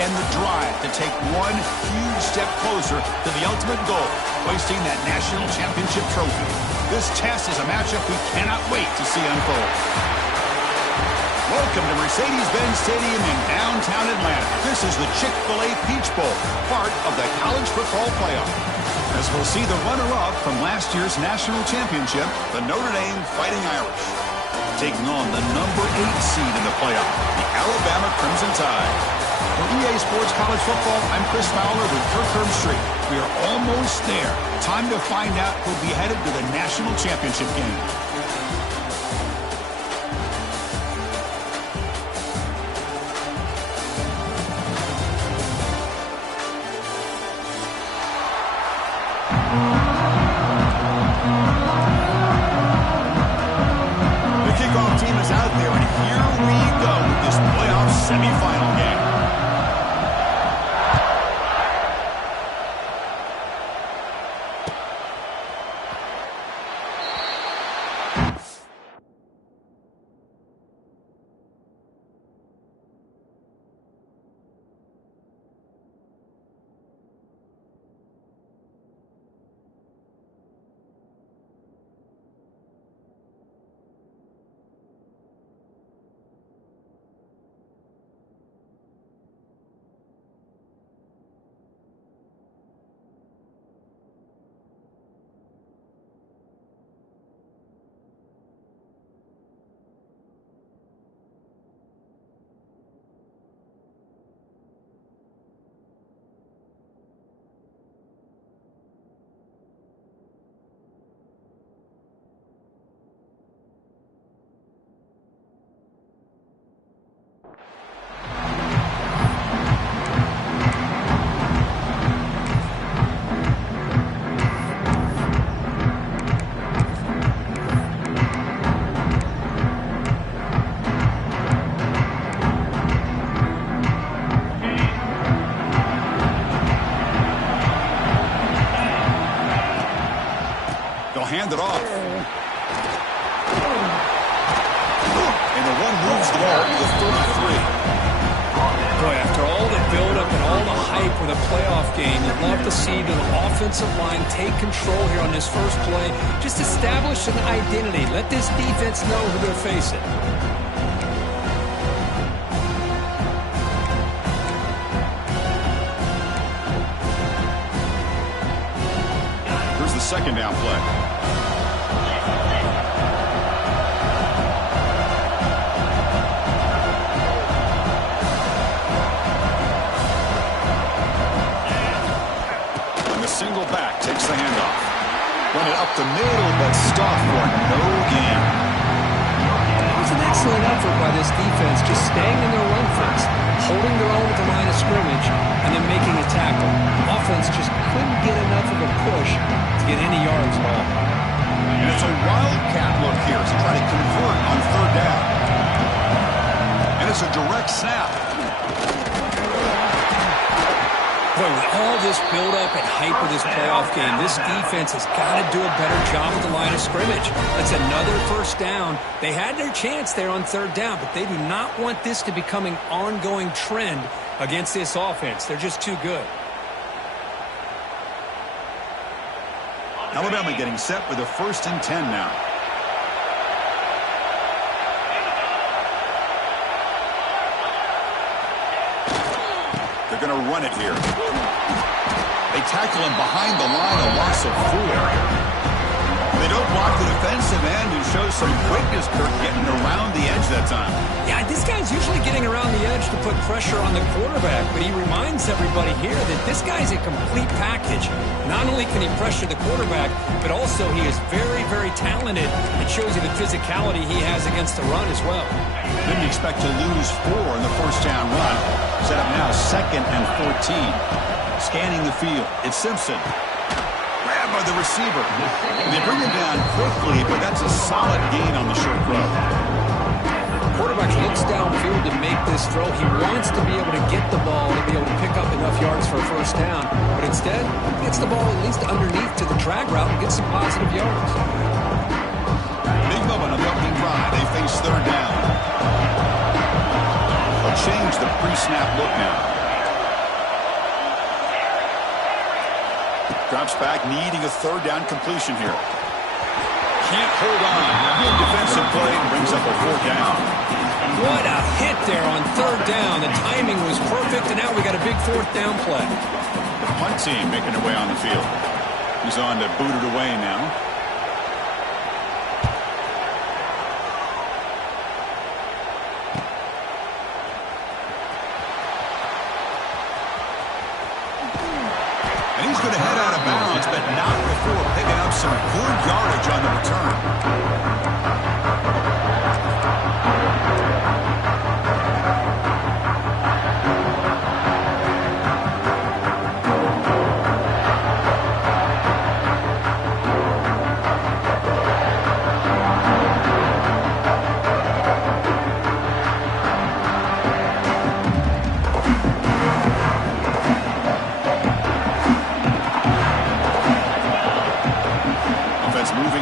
and the drive to take one huge step closer to the ultimate goal, hoisting that national championship trophy. This test is a matchup we cannot wait to see unfold. Welcome to Mercedes-Benz Stadium in downtown Atlanta. This is the Chick-fil-A Peach Bowl, part of the college football playoff. As we'll see the runner-up from last year's national championship, the Notre Dame Fighting Irish, taking on the number 8 seed in the playoff, the Alabama Crimson Tide. For EA Sports College Football, I'm Chris Fowler with Kirk Herbstreit. We are almost there. Time to find out who'll be headed to the national championship game. Semifinal game. Hand it off. And the one moves the ball to the 33. Boy, after all the build-up and all the hype with a playoff game, you'd love to see the offensive line take control here on this first play. Just establish an identity. Let this defense know who they're facing. Here's the second down play. Single back takes the handoff. Run it up the middle, but stopped for no gain. It was an excellent effort by this defense, just staying in their run fence, holding their own at the line of scrimmage, and then making a tackle. Offense just couldn't get enough of a push to get any yards at all. And it's a wildcat look here to try to convert on third down. And it's a direct snap. Boy, with all this build-up and hype of this playoff game, this defense has got to do a better job at the line of scrimmage. That's another first down. They had their chance there on third down, but they do not want this to become an ongoing trend against this offense. They're just too good. Alabama getting set with a 1st and 10 now. They're going to run it here. They tackle him behind the line, a loss of 4. They don't block the defensive end, who shows some quickness, Kirk, getting around the edge that time. Yeah, this guy's usually getting around the edge to put pressure on the quarterback, but he reminds everybody here that this guy's a complete package. Not only can he pressure the quarterback, but also he is very, very talented. It shows you the physicality he has against the run as well. Didn't expect to lose 4 in the first down run. Set up now 2nd and 14. Scanning the field, it's Simpson. Grabbed by the receiver. They bring him down quickly, but that's a solid gain on the short throw. Quarterback looks downfield to make this throw. He wants to be able to get the ball to be able to pick up enough yards for a first down, but instead gets the ball at least underneath to the drag route and gets some positive yards. Big moment on the opening drive. They face third down. They'll change the pre-snap look now. Drops back, needing a third down completion here. Can't hold on. Good defensive play, brings up a fourth down. What a hit there on third down. The timing was perfect, and now we got a big fourth down play. The punt team making their way on the field. He's on to boot it away now. And he's going to head out of bounds, but not before picking up some good yardage on the return.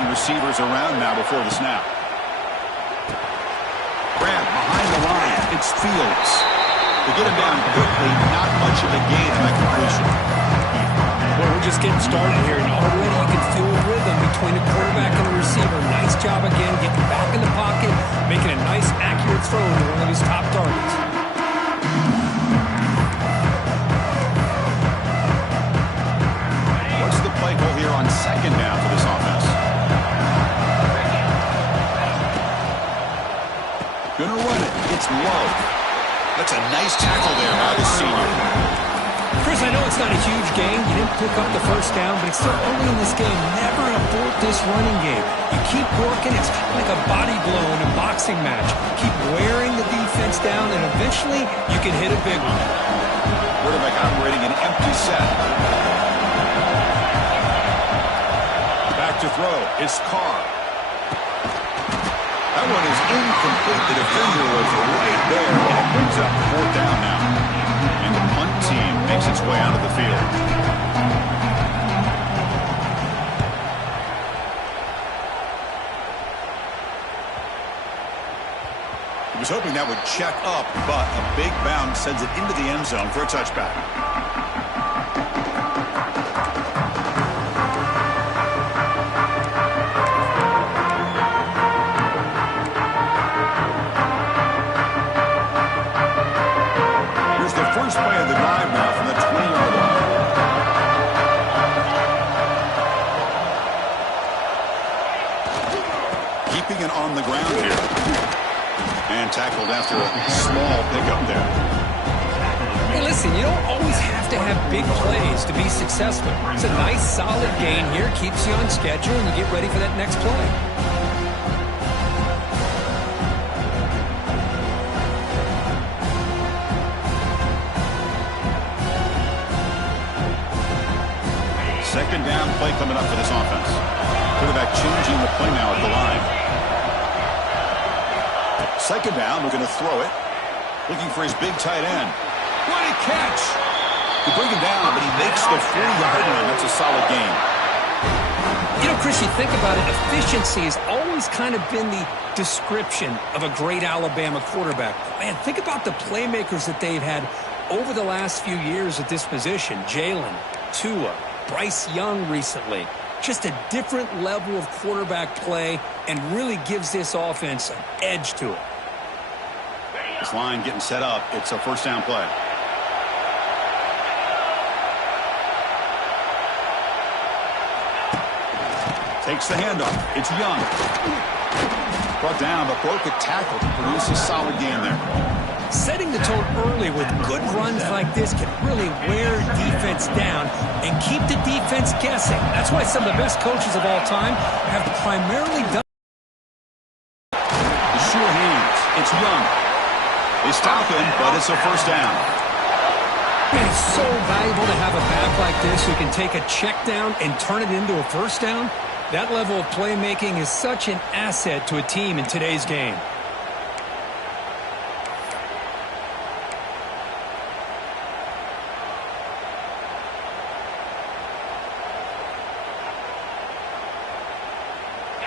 Receivers around now before the snap. Grab behind the line. It's Fields. They get him down quickly. Not much of a gain on that completion. Well, we're just getting started here, and already you can feel a rhythm between the quarterback and the receiver. Nice job again, getting back in the pocket, making a nice, accurate throw to one of his top targets. What's the play call here on second down for this offense? Gonna run it. It's low. That's a nice tackle there by the senior. Chris, I know it's not a huge gain. You didn't pick up the first down, but it's still early in this game. Never abort this running game. You keep working. It's kind of like a body blow in a boxing match. Keep wearing the defense down, and eventually you can hit a big one. Quarterback operating an empty set. Back to throw. It's Carr. That one is incomplete. The defender was right there, and it brings up fourth down now. And the punt team makes its way onto the field. He was hoping that would check up, but a big bounce sends it into the end zone for a touchback. First play of the drive now from the 20-yard line. Keeping it on the ground here. And tackled after a small pickup there. Hey, listen, you don't always have to have big plays to be successful. It's a nice, solid gain here. Keeps you on schedule, and you get ready for that next play. Second down play coming up for this offense. Quarterback changing the play now at the line. Second down, we're going to throw it. Looking for his big tight end. What a catch! They bring him down, but he makes the 40-yard line. That's a solid gain. You know, Chris, you think about it, efficiency has always kind of been the description of a great Alabama quarterback. Man, think about the playmakers that they've had over the last few years at this position. Jalen, Tua, Bryce Young recently. Just a different level of quarterback play and really gives this offense an edge to it. This line getting set up. It's a first down play. Takes the handoff. It's Young. Brought down, but broke a tackle to produce a solid gain there. Setting the tone early with good runs like this can really wear defense down and keep the defense guessing. That's why some of the best coaches of all time have primarily done. Sure hands. It's Young. They stop him, but it's a first down. It's so valuable to have a back like this who can take a check down and turn it into a first down. That level of playmaking is such an asset to a team in today's game.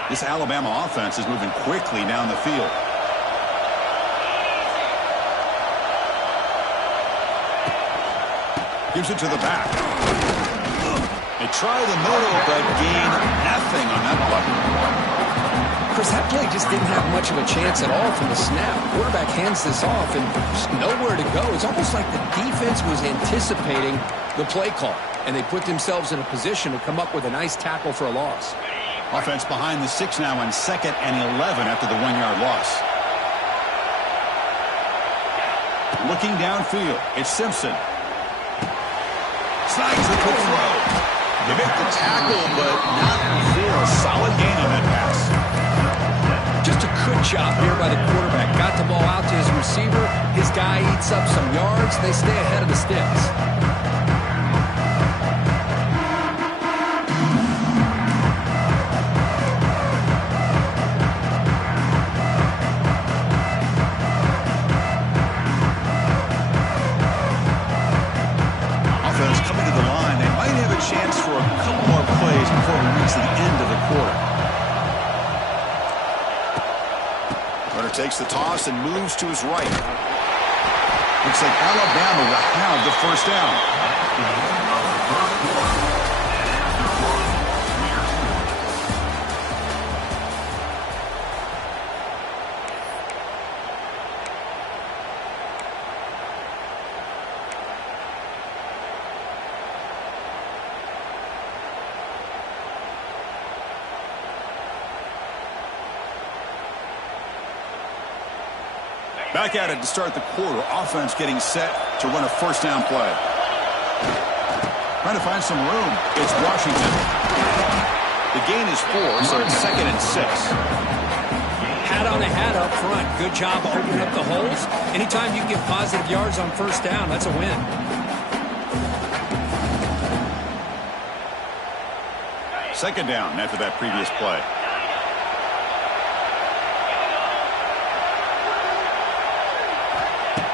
This Alabama offense is moving quickly down the field. Gives it to the back. They try the middle, but gain nothing on that play. Chris, that play just didn't have much of a chance at all from the snap. Quarterback hands this off and just nowhere to go. It's almost like the defense was anticipating the play call, and they put themselves in a position to come up with a nice tackle for a loss. Offense behind the 6 now on 2nd and 11 after the 1-yard loss. Looking downfield, it's Simpson. Slides the quick throw. They make the tackle, but not before a solid gain on that pass. Just a good job here by the quarterback. Got the ball out to his receiver. His guy eats up some yards. They stay ahead of the sticks. Offense coming to the line. They might have a chance for a couple more plays before we reach the end of the quarter. Runner takes the toss and moves to his right. Looks like Alabama will have the first down. Back at it to start the quarter. Offense getting set to run a first down play. Trying to find some room. It's Washington. The gain is 4, so it's 2nd and 6. Hat on a hat up front. Good job opening up the holes. Anytime you can get positive yards on first down, that's a win. Second down after that previous play.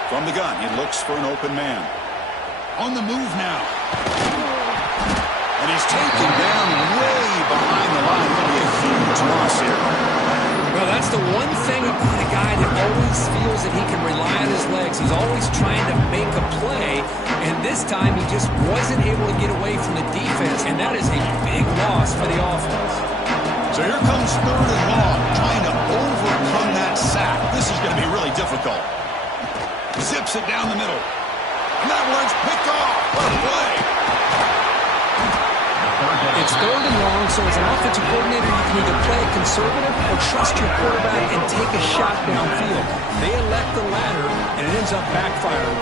From the gun, he looks for an open man. On the move now. And he's taken down way behind the line. It'll be a huge loss here. Well, that's the one thing about a guy that always feels that he can rely on his legs. He's always trying to make a play, and this time he just wasn't able to get away from the defense, and that is a big loss for the offense. So here comes 3rd and long, trying to overcome that sack. This is going to be really difficult. Zips it down the middle. And that one's picked off. What a play. It's 3rd and long, so as an offensive coordinator, you can either play it conservative or trust your quarterback and take a shot downfield. They elect the latter, and it ends up backfiring.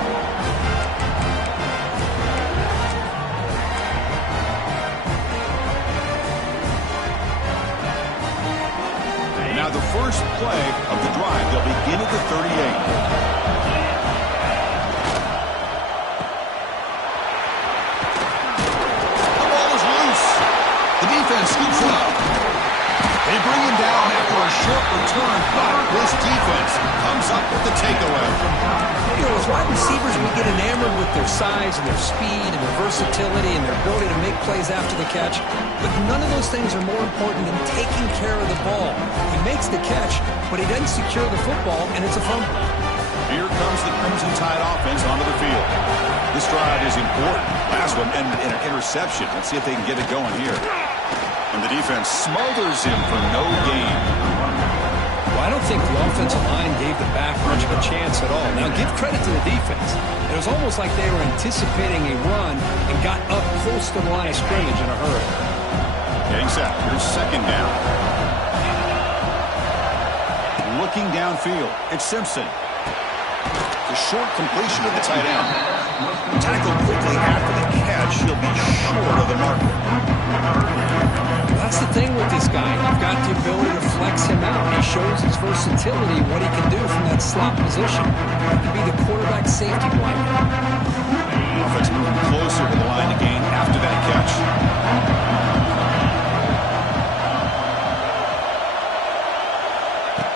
Now the first play of the drive. They'll begin at the 38. Defense scoops it up. They bring him down after a short return, but this defense comes up with the takeaway. You know, as wide receivers, we get enamored with their size and their speed and their versatility and their ability to make plays after the catch, but none of those things are more important than taking care of the ball. He makes the catch, but he doesn't secure the football, and it's a fumble. Here comes the Crimson Tide offense onto the field. This drive is important. Last one ended in an interception. Let's see if they can get it going here. And the defense smothers him for no gain. Well, I don't think the offensive line gave the back much of a chance at all. Now, give credit to the defense. It was almost like they were anticipating a run and got up close to the line of scrimmage in a hurry. Getting set. Here's 2nd down. Looking downfield. It's Simpson. The short completion of the tight end. Tackled quickly after the catch. He'll be short of the marker. That's the thing with this guy. You've got the ability to flex him out. He shows his versatility, what he can do from that slot position. That could be the quarterback safety blanket. Offense moving closer to the line to gain after that catch.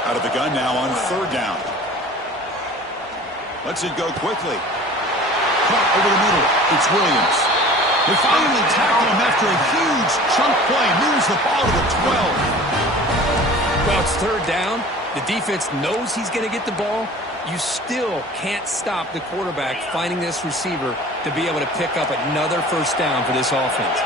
Out of the gun now on 3rd down. Lets it go quickly. Caught over the middle. It's Williams. They finally tackle him after a huge chunk play. Moves the ball to the 12. Well, it's 3rd down. The defense knows he's going to get the ball. You still can't stop the quarterback finding this receiver to be able to pick up another first down for this offense.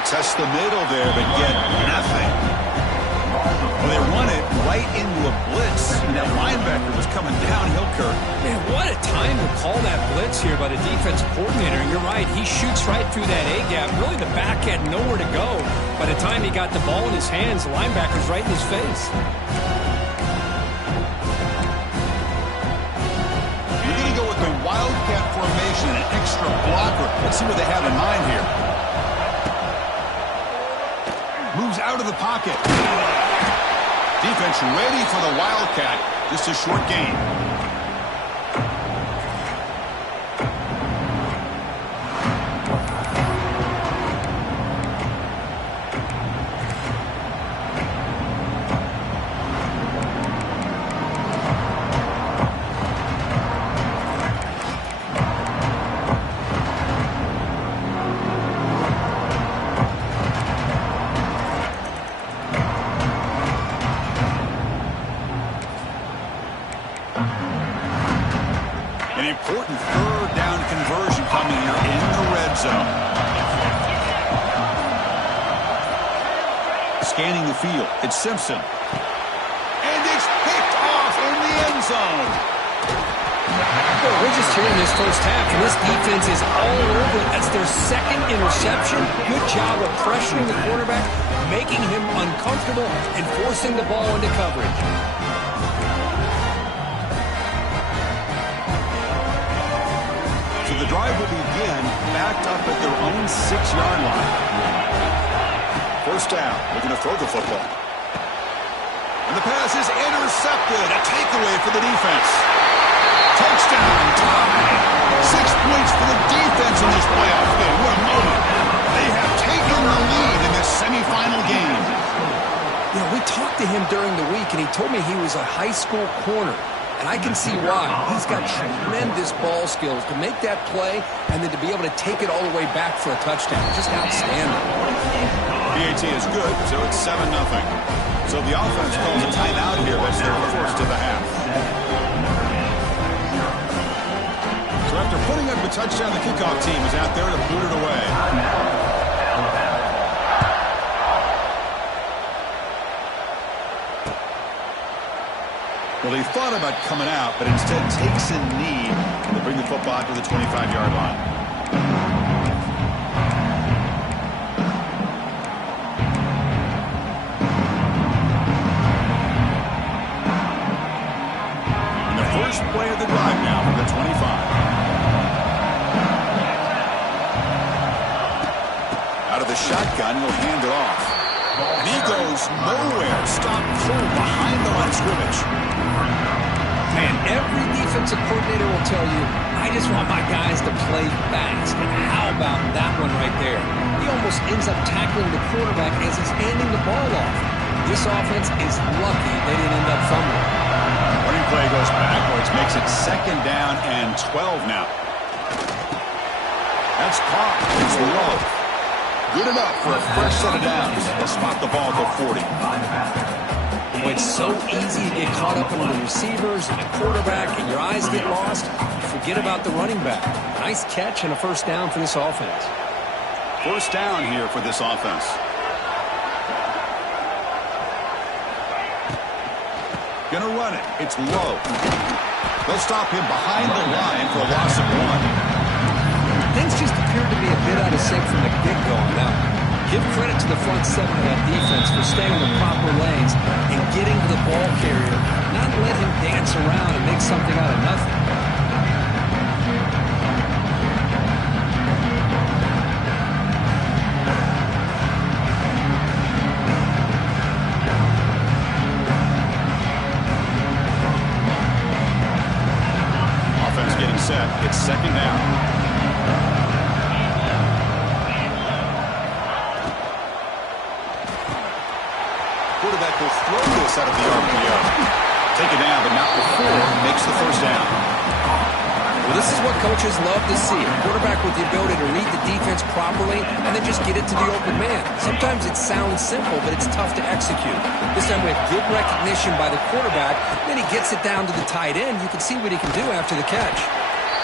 They test the middle there, but get nothing. Well, they run it right into a blitz, and that linebacker was coming downhill, Kirk. Man, what a time to call that blitz here by the defense coordinator. And you're right, he shoots right through that A-gap. Really, the back had nowhere to go. By the time he got the ball in his hands, the linebacker's right in his face. You're going to go with the wildcat formation, an extra blocker. Let's see what they have in mind here. Moves out of the pocket. Defense ready for the wildcat. Just a short gain. An important third down conversion coming here in the red zone. Scanning the field, it's Simpson. And it's picked off in the end zone. We're just hearing this first half, and this defense is all over it. That's their second interception. Good job of pressuring the quarterback, making him uncomfortable, and forcing the ball into coverage. The drive will begin backed up at their own 6-yard line. First down, looking to throw the football. And the pass is intercepted. A takeaway for the defense. Touchdown, tie. 6 points for the defense in this playoff game. What a moment. They have taken the lead in this semifinal game. You know, we talked to him during the week, and he told me he was a high school corner. And I can see why. He's got tremendous ball skills to make that play and then to be able to take it all the way back for a touchdown. Just outstanding. PAT is good, so it's 7-0. So the offense calls a timeout here as they're forced to the half. So after putting up a touchdown, the kickoff team is out there to boot it away. Well, he thought about coming out, but instead takes a knee to bring the football to the 25-yard line. And the first play of the drive now from the 25. Out of the shotgun, he'll hand it off. And he goes nowhere. Stop full behind the line of scrimmage. Man, every defensive coordinator will tell you, I just want my guys to play fast. And how about that one right there? He almost ends up tackling the quarterback as he's handing the ball off. This offense is lucky they didn't end up fumbling. Running play goes backwards, makes it 2nd down and 12 now. That's caught. It's low. Good enough for a fresh set of downs. They'll spot the ball to 40. It's so easy to get caught up in the receivers and the quarterback, and your eyes get lost. You forget about the running back. Nice catch and a first down for this offense. First down here for this offense. Gonna run it. It's low. They'll stop him behind the line for a loss of 1. Things just appeared to be a bit out of sync from the get-go on that one. Give credit to the front 7 of that defense for staying in the proper lanes and getting to the ball carrier, not let him dance around and make something out of nothing. Offense getting set. It's 2nd down. Quarterback will throw this out of the RPO. Take it down, but not before makes the first down. Well, this is what coaches love to see. A quarterback with the ability to read the defense properly and then just get it to the open man. Sometimes it sounds simple, but it's tough to execute. This time we have good recognition by the quarterback. Then he gets it down to the tight end. You can see what he can do after the catch.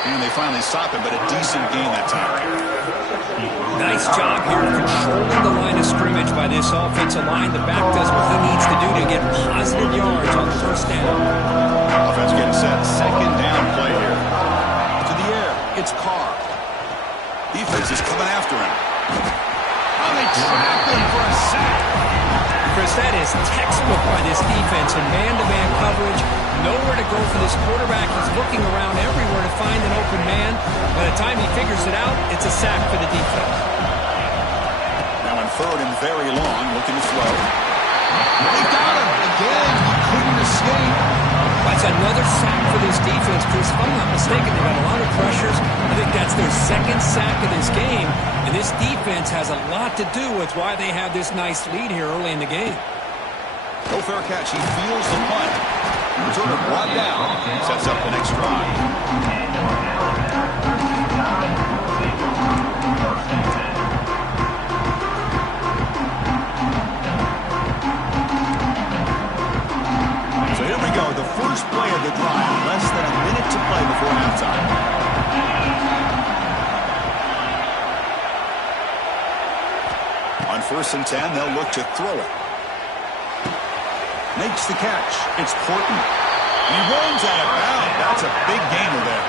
And they finally stop him, but a decent gain that time. Nice job here of controlling the line of scrimmage by this offensive line. The back does what he needs to do to get positive yards on the first down. Offense getting set. Second down play here. To the air. It's Carr. Defense is coming after him. Oh, they trap him for a sack. Chris, that is textbook by this defense in man-to-man coverage. Nowhere to go for this quarterback. He's looking around everywhere to find an open man. By the time he figures it out, it's a sack for the defense. Now on third and very long, looking to throw. They got him again. He couldn't escape. That's another sack for this defense, Chris. If I'm not mistaken, they've had a lot of pressures. I think that's their second sack of this game. And this defense has a lot to do with why they have this nice lead here early in the game. No fair catch. He feels the punt. Returner brought down. Sets up the next drive. So here we go. The first play of the drive. Less than a minute to play before halftime. On 1st and 10, they'll look to throw it. Makes the catch. It's Horton. He runs out of bounds. That's a big gainer there.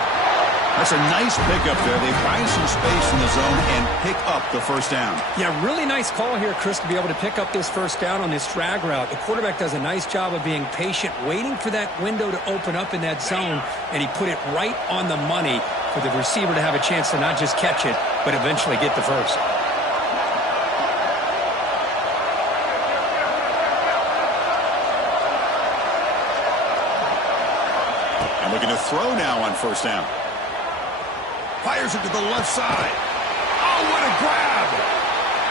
That's a nice pickup there. They find some space in the zone and pick up the first down. Yeah, really nice call here, Chris, to be able to pick up this first down on this drag route. The quarterback does a nice job of being patient, waiting for that window to open up in that zone, and he put it right on the money for the receiver to have a chance to not just catch it, but eventually get the first. Looking to throw now on first down. Fires it to the left side. Oh, what a grab!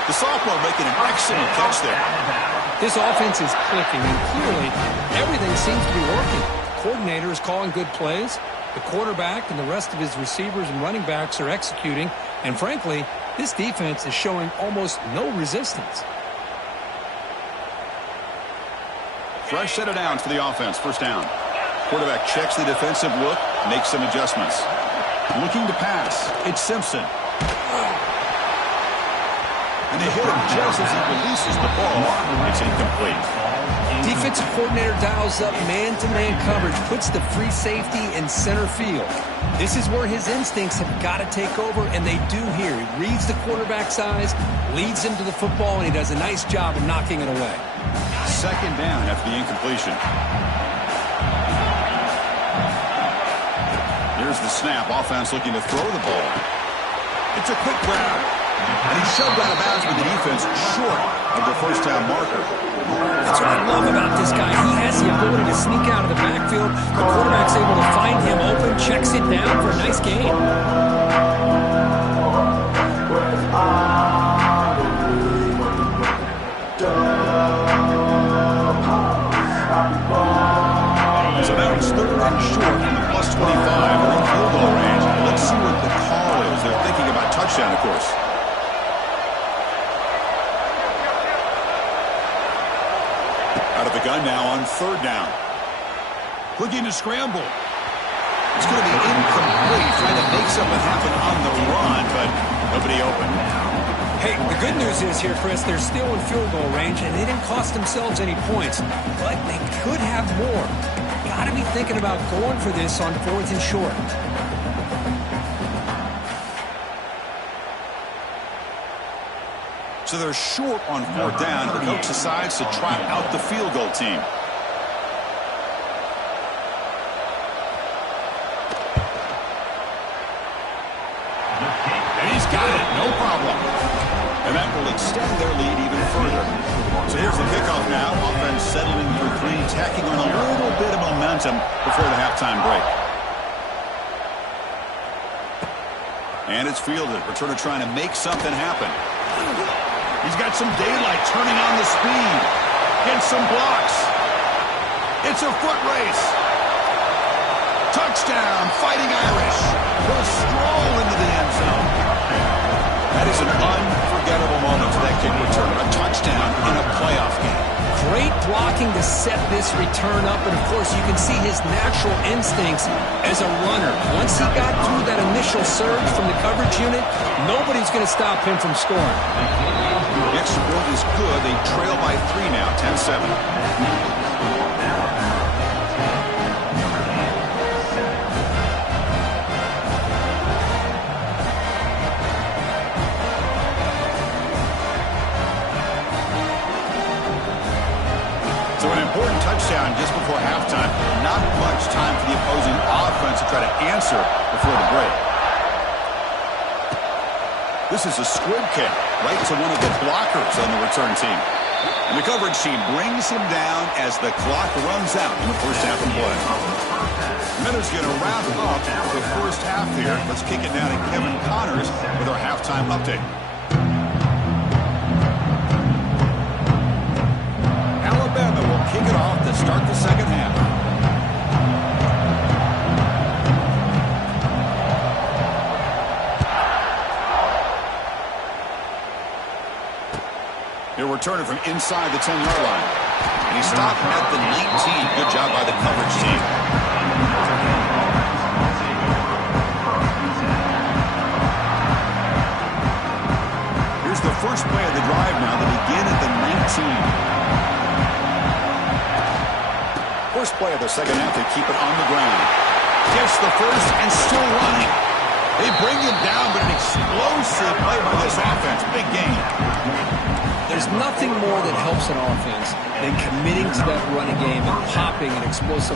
The sophomore making an excellent catch there. This offense is clicking, and clearly everything seems to be working. The coordinator is calling good plays. The quarterback and the rest of his receivers and running backs are executing. And frankly, this defense is showing almost no resistance. Fresh set of downs for the offense. First down. Quarterback checks the defensive look, makes some adjustments. Looking to pass. It's Simpson. And they hit him just as he releases the ball. It's incomplete. Defensive coordinator dials up man-to-man coverage, puts the free safety in center field. This is where his instincts have got to take over, and they do here. He reads the quarterback's eyes, leads him to the football, and he does a nice job of knocking it away. Second down after the incompletion. Here's the snap. Offense looking to throw the ball. It's a quick grab. And he's shoved out of bounds with the defense short of the first down marker. That's what I love about this guy. He has the ability to sneak out of the backfield. The quarterback's able to find him open, checks it down for a nice gain. So now it's third and short in the plus 25. They're in field goal range. Let's see what the call is. They're thinking about touchdown, of course. Out of the gun now on third down. Looking to scramble. It's going to be incomplete. Trying to make something happen on the run, but nobody open. Hey, the good news is here, Chris, they're still in field goal range, and they didn't cost themselves any points. But they could have more. Got to be thinking about going for this on 4th and short. So they're short on fourth down. The coach decides to try out the field goal team. And he's got it, no problem. And that will extend their lead even further. So here's the kickoff now. Offense settling for three, tacking on a little bit of momentum before the halftime break. And it's fielded. Returner trying to make something happen. He's got some daylight, turning on the speed. Gets some blocks. It's a foot race. Touchdown, Fighting Irish. Will stroll into the end zone. That is an unforgettable moment for that kick returner. A touchdown in a playoff game. Great blocking to set this return up, and of course you can see his natural instincts as a runner. Once he got through that initial surge from the coverage unit, nobody's going to stop him from scoring. The extra point is good. They trail by 3 now, 10-7. So an important touchdown just before halftime. Not much time for the opposing offense to try to answer before the break. This is a squib kick right to one of the blockers on the return team. And the coverage team brings him down as the clock runs out in the first half of play. Minutes going to wrap up the first half here. Let's kick it down to Kevin Connors with our halftime update. Alabama will kick it off to start the second half. He'll return it from inside the 10-yard line. And he stopped at the 19. Good job by the coverage team. Here's the first play of the drive now. They begin at the 19. First play of the second half, they keep it on the ground. Gets the first and still running. They bring him down, but an explosive play by this offense. Big game. There's nothing more that helps an offense than committing to that running game and popping an explosive